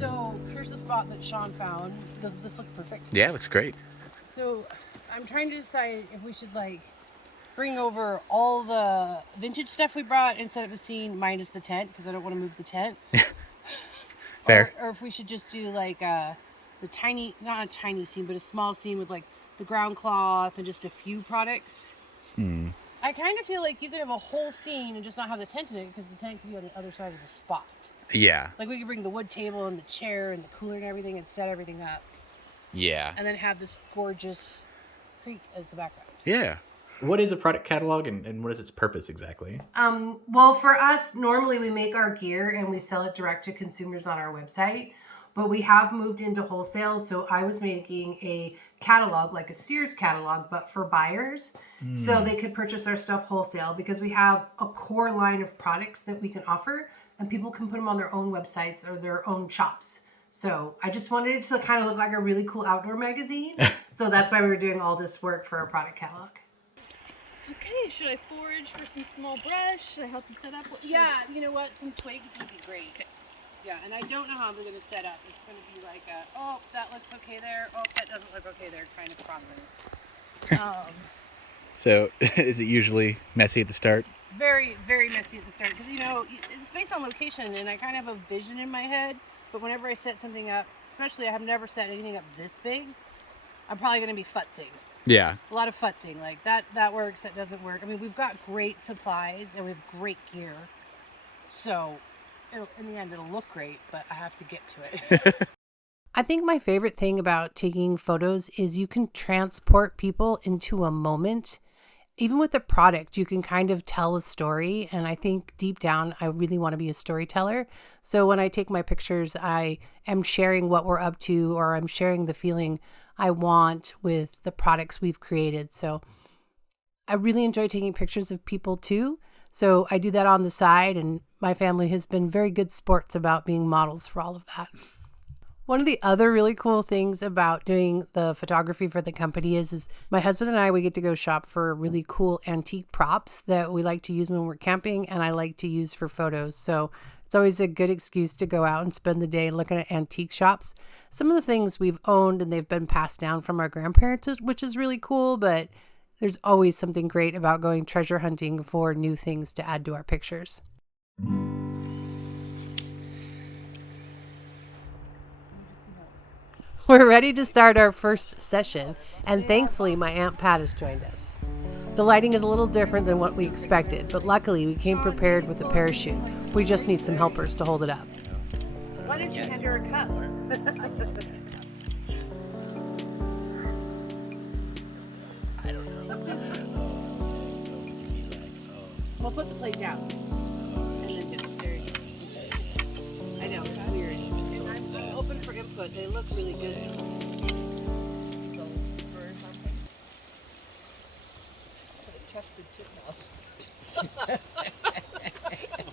So here's the spot that Sean found. Doesn't this look perfect? Yeah, it looks great. So I'm trying to decide if we should like bring over all the vintage stuff we brought and set up a scene minus the tent, because I don't want to move the tent. Fair. Or if we should just do like the tiny, not a tiny scene, but a small scene with like the ground cloth and just a few products. I kind of feel like you could have a whole scene and just not have the tent in it, because the tent could be on the other side of the spot. Yeah. Like we could bring the wood table and the chair and the cooler and everything and set everything up. Yeah. And then have this gorgeous creek as the background. Yeah. What is a product catalog and what is its purpose exactly? Well, for us, normally we make our gear and we sell it direct to consumers on our website, but we have moved into wholesale. So I was making a catalog, like a Sears catalog, but for buyers. So they could purchase our stuff wholesale, because we have a core line of products that we can offer and people can put them on their own websites or their own shops. So I just wanted it to kind of look like a really cool outdoor magazine. So that's why we were doing all this work for our product catalog. Okay, should I forage for some small brush? Should I help you set up? What should Yeah, you know what? Some twigs would be great. Okay. Yeah, and I don't know how we're going to set up. It's going to be like a, oh, that looks okay there. Oh, that doesn't look okay there kind of process. So is it usually messy at the start? Very, very messy at the start, because, you know, it's based on location, and I kind of have a vision in my head. But whenever I set something up, especially I have never set anything up this big, I'm probably going to be futzing. Yeah. A lot of futzing, like that works, that doesn't work. I mean, we've got great supplies and we have great gear, so in the end it'll look great, but I have to get to it. I think my favorite thing about taking photos is you can transport people into a moment. Even with the product, you can kind of tell a story, and I think deep down I really want to be a storyteller. So when I take my pictures, I am sharing what we're up to, or I'm sharing the feeling I want with the products we've created. So I really enjoy taking pictures of people too. So I do that on the side, and my family has been very good sports about being models for all of that. One of the other really cool things about doing the photography for the company is my husband and I, we get to go shop for really cool antique props that we like to use when we're camping, and I like to use for photos. So it's always a good excuse to go out and spend the day looking at antique shops. Some of the things we've owned and they've been passed down from our grandparents, which is really cool, but there's always something great about going treasure hunting for new things to add to our pictures. We're ready to start our first session, and thankfully my Aunt Pat has joined us. The lighting is a little different than what we expected, but luckily we came prepared with a parachute. We just need some helpers to hold it up. Why don't you hand her a cup? I don't know. We'll put the plate down. And then just there you go. I know, it's weird. And I'm open for input. They look really good. Tufted titmouse. What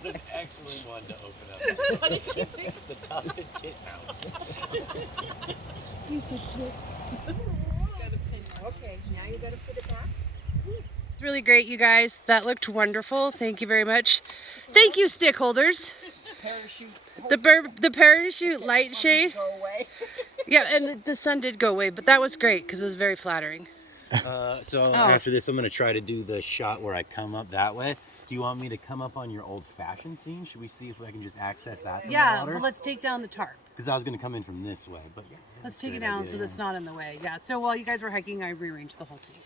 an excellent one to open up. What did you think? The tufted titmouse. You said tit. Okay, now you gotta put it back. It's really great, you guys. That looked wonderful. Thank you very much. Thank you, stick holders. The parachute light shade. Yeah, and the sun did go away, but that was great because it was very flattering. After this, I'm going to try to do the shot where I come up that way. Do you want me to come up on your old-fashioned scene? Should we see if I can just access that from the water? But let's take down the tarp. Because I was going to come in from this way, but yeah. Let's take it down so that's not in the way. Yeah, so while you guys were hiking, I rearranged the whole scene.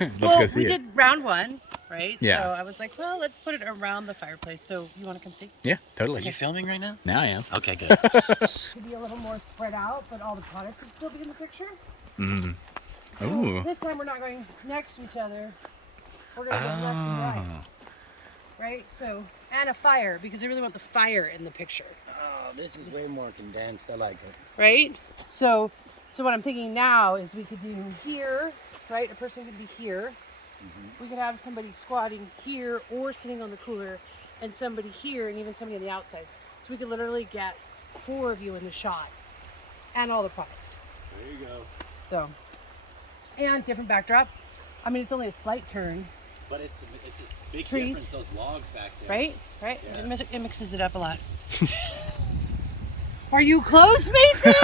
Let's go see we it. did round one, right? Yeah. So I was like, well, let's put it around the fireplace. So you want to come see? Yeah, Are totally. you filming right now? Now I am. Okay, good. To be a little more spread out, but all the products would still be in the picture. Mm. So Ooh. this time we're not going next to each other. We're going to go left and right. Right? So, and a fire, because I really want the fire in the picture. Oh, this is way more condensed. I like it. Right? So what I'm thinking now is we could do here, right? A person could be here. We could have somebody squatting here or sitting on the cooler, and somebody here, and even somebody on the outside. So we could literally get 4 of you in the shot, and all the products. There you go. So, and different backdrop. I mean, it's only a slight turn, But it's a big Trees. difference, those logs back there. right? Right? Yeah. It mixes it up a lot. Are you close, Mason?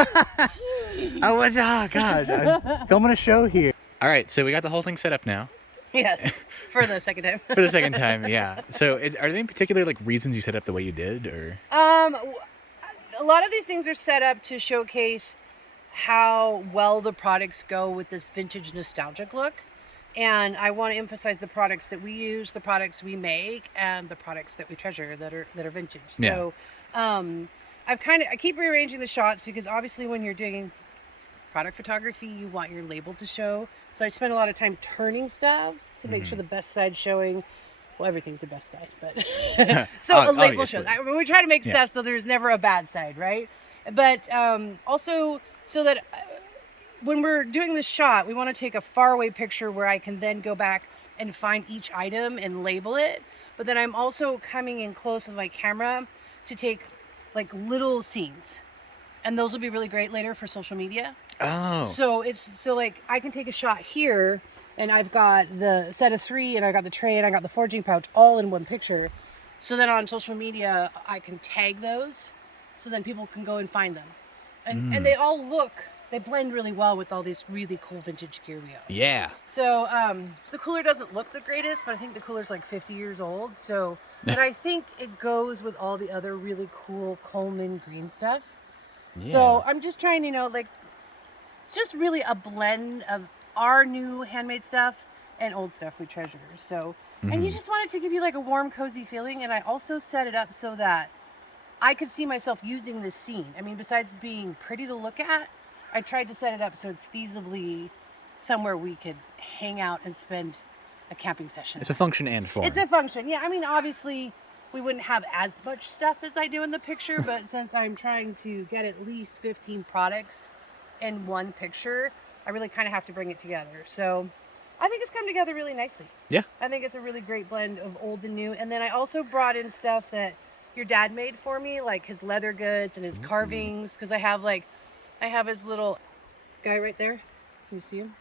Oh gosh, I'm filming a show here. All right, so we got the whole thing set up now. Yes, for the second time. For the second time, yeah. So are there any particular like reasons you set up the way you did, or? A lot of these things are set up to showcase how well the products go with this vintage nostalgic look. And I want to emphasize the products that we use, the products we make, and the products that we treasure that are vintage. Yeah. So I keep rearranging the shots because obviously when you're doing product photography, you want your label to show. So I spend a lot of time turning stuff to make sure the best side's showing. Well, everything's the best side, but so a label shows. We try to make stuff so there's never a bad side, right? But also so that when we're doing this shot, we want to take a faraway picture where I can then go back and find each item and label it. But then I'm also coming in close with my camera to take like little scenes. And those will be really great later for social media. Oh. So like I can take a shot here and I've got the set of 3 and I got the tray and I got the foraging pouch all in one picture. So then on social media, I can tag those so then people can go and find them. And they all they blend really well with all these really cool vintage gear we own. Yeah. So the cooler doesn't look the greatest, but I think the cooler's like 50 years old. So, but I think it goes with all the other really cool Coleman green stuff. Yeah. So I'm just trying, like just really a blend of our new handmade stuff and old stuff we treasure. So, and you just wanted to give you like a warm, cozy feeling. And I also set it up so that I could see myself using this scene. I mean, besides being pretty to look at, I tried to set it up so it's feasibly somewhere we could hang out and spend a camping session. It's a function and form. It's a function. Yeah. I mean, obviously we wouldn't have as much stuff as I do in the picture, but since I'm trying to get at least 15 products in one picture, I really kind of have to bring it together. So I think it's come together really nicely. Yeah. I think it's a really great blend of old and new. And then I also brought in stuff that your dad made for me, like his leather goods and his carvings. Because I have his little guy right there. Can you see him?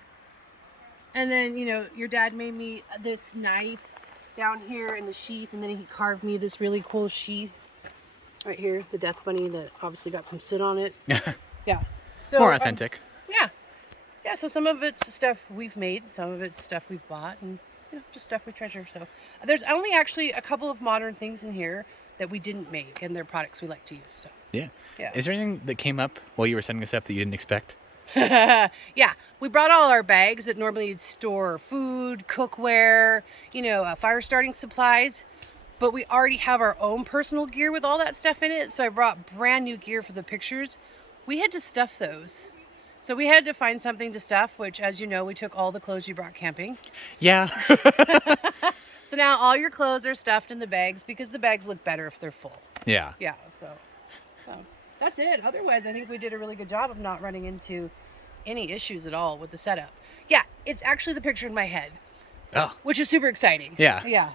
And then, your dad made me this knife down here in the sheath. And then he carved me this really cool sheath right here. The death bunny that obviously got some soot on it. Yeah. So, more authentic. Yeah, so some of it's stuff we've made, some of it's stuff we've bought, and just stuff we treasure. So there's only actually a couple of modern things in here that we didn't make, and they're products we like to use. So yeah. Yeah. Is there anything that came up while you were setting this up that you didn't expect? Yeah, we brought all our bags that normally you'd store food, cookware, fire starting supplies. But we already have our own personal gear with all that stuff in it. So I brought brand new gear for the pictures. We had to stuff those. So we had to find something to stuff, which, as you know, we took all the clothes you brought camping. Yeah. So now all your clothes are stuffed in the bags because the bags look better if they're full. Yeah. Yeah, so that's it. Otherwise, I think we did a really good job of not running into any issues at all with the setup. Yeah, it's actually the picture in my head. Oh. Which is super exciting. Yeah. Yeah.